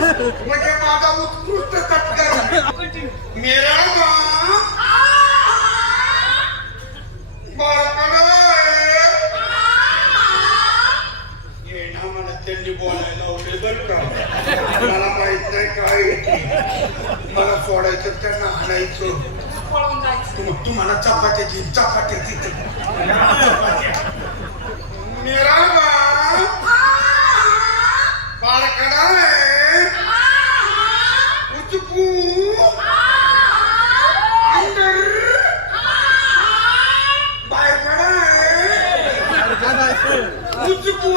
म्हणजे माझा उत्कृष्ट सत्कार. मेरा ये ना मला त्यांनी बोलायला लावले बरं का. मला माहित नाही काय मला सोडायचं त्यांना आणायचं. तुम्हाला चपात्याची मेरा बाळकडा उचकू अंदर बाहेर उचकू